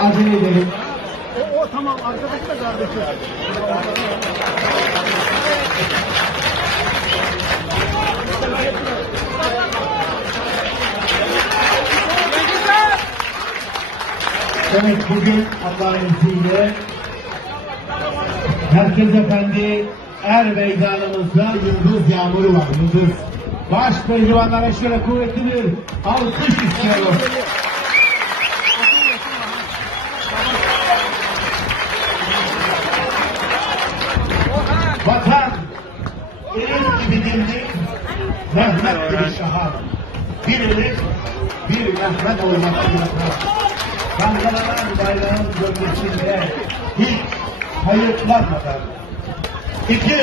Acele edelim. O, o tamam arkadaki de kardeşim. Evet bugün Allah'ın izniyle Herkes Efendi Er meydanımızda yıldız yağmuru var. Yıldız. Baş pehlivanlara şöyle kuvvetli bir alkış istiyorum. Vatan Elif gibi dimdik, Mehmet gibi şahan. Bir Elif, bir Mehmet olmak yapar. Dalgalanan bayrağın gölgesinde hiç hayıflanmadan iki